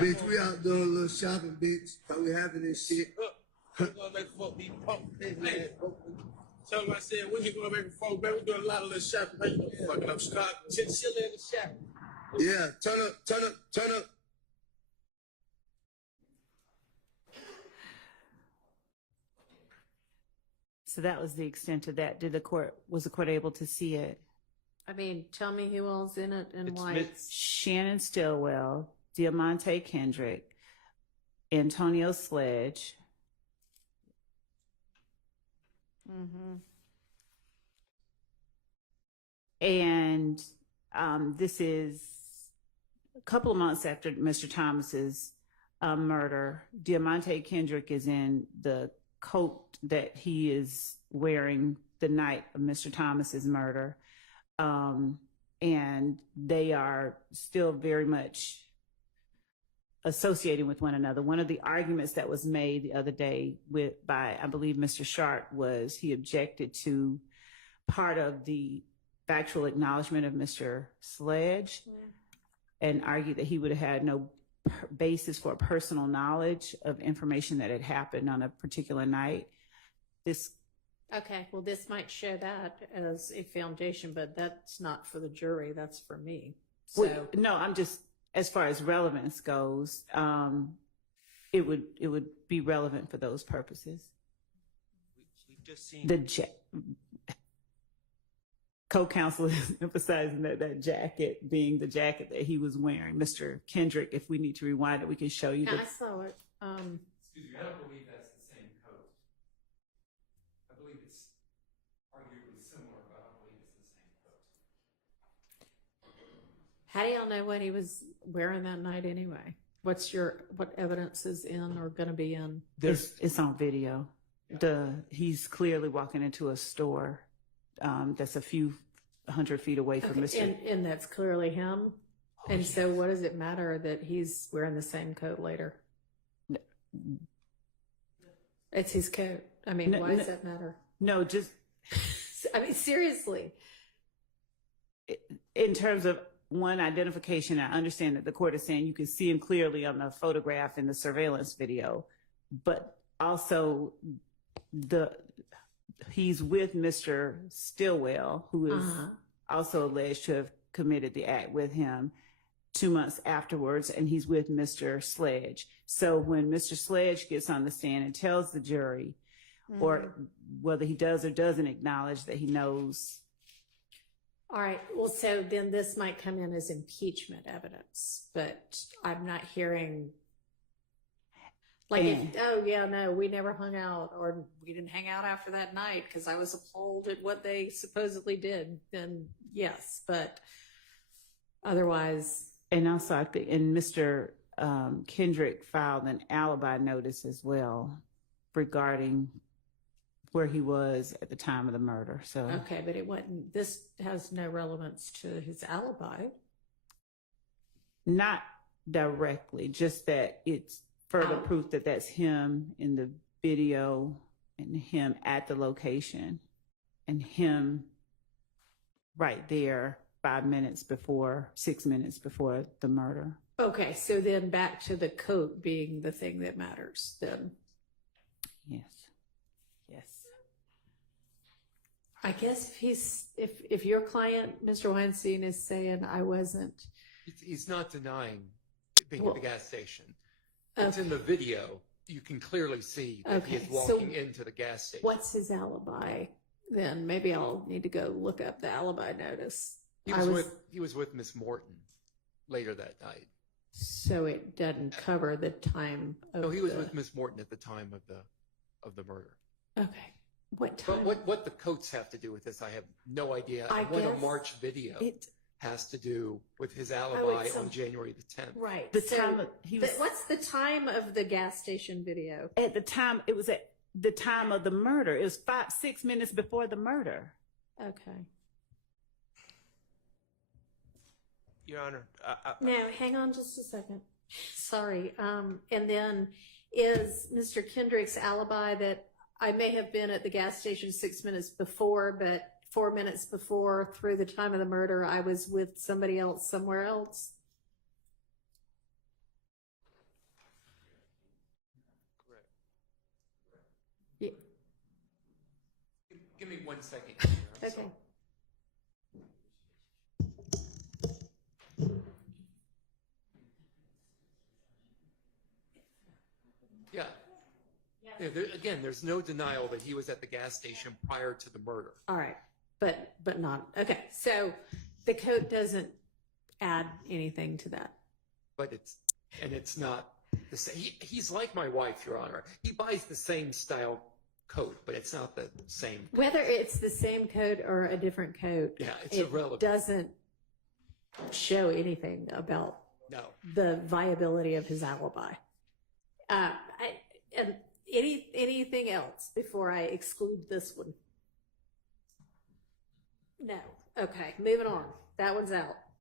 Bitch, we out doing a little shopping, bitch. How we having this shit? We're gonna make fuck these punk man. Tell him I said we ain't gonna make a phone, man. We're doing a lot of little shopping. How you doing? Fucking up Scott. Chinchilla in the shop. Yeah, turn up. So that was the extent of that. Was the court able to see it? I mean, tell me who all's in it and why. It's Shannon Stillwell, Deamonte Kendrick, Antonio Sledge. Mm-hmm. And this is a couple of months after Mr. Thomas's murder. Deamonte Kendrick is in the coat that he is wearing the night of Mr. Thomas's murder. And they are still very much associating with one another. One of the arguments that was made the other day by, I believe, Mr. Sharp was he objected to part of the factual acknowledgement of Mr. Sledge and argued that he would have had no basis for personal knowledge of information that had happened on a particular night. Okay, well, this might show that as a foundation, but that's not for the jury. That's for me. So no, I'm just, as far as relevance goes, it would be relevant for those purposes. We've just seen co-counsel is emphasizing that jacket being the jacket that he was wearing. Mr. Kendrick, if we need to rewind it, we can show you. I saw it. Excuse me, I don't believe that's the same coat. I believe it's arguably similar, but I don't believe it's the same coat. How do y'all know what he was wearing that night anyway? What evidence is in or going to be in? It's on video. He's clearly walking into a store that's a few 100 feet away from Mr. And that's clearly him. And so what does it matter that he's wearing the same coat later? It's his coat. I mean, why does that matter? No, just I mean, seriously. In terms of one identification, I understand that the court is saying you can see him clearly on the photograph in the surveillance video, but also he's with Mr. Stillwell, who is also alleged to have committed the act with him 2 months afterwards, and he's with Mr. Sledge. So when Mr. Sledge gets on the stand and tells the jury, or whether he does or doesn't acknowledge that he knows. All right. Well, so then this might come in as impeachment evidence, but I'm not hearing like, we never hung out, or we didn't hang out after that night because I was appalled at what they supposedly did. Then yes, but otherwise. And also, I think, and Mr. Kendrick filed an alibi notice as well regarding where he was at the time of the murder. So okay, but it wasn't. This has no relevance to his alibi. Not directly, just that it's further proof that that's him in the video and him at the location and him right there 6 minutes before the murder. Okay, so then back to the coat being the thing that matters then. Yes. I guess if your client, Mr. Weinstein, is saying I wasn't. He's not denying being at the gas station. It's in the video. You can clearly see that he is walking into the gas station. What's his alibi then? Maybe I'll need to go look up the alibi notice. He was with Miss Morton later that night. So it doesn't cover the time of No, he was with Miss Morton at the time of the murder. Okay. What time? But what the coats have to do with this, I have no idea. What a March video has to do with his alibi on January the 10th. Right. What's the time of the gas station video? At the time, it was at the time of the murder. It was 6 minutes before the murder. Okay. Your Honor. No, hang on just a second. Sorry. And then is Mr. Kendrick's alibi that I may have been at the gas station 6 minutes before, but 4 minutes before, through the time of the murder, I was with somebody else somewhere else? 1 second. Okay. Yeah. Again, there's no denial that he was at the gas station prior to the murder. All right, but not okay. So the coat doesn't add anything to that. But it's not the same. He's like my wife, Your Honor. He buys the same style coat, but it's not the same. Whether it's the same coat or a different coat, Yeah, it's irrelevant. Doesn't show anything about the viability of his alibi. And anything else before I exclude this one? No. Okay, moving on. That one's out.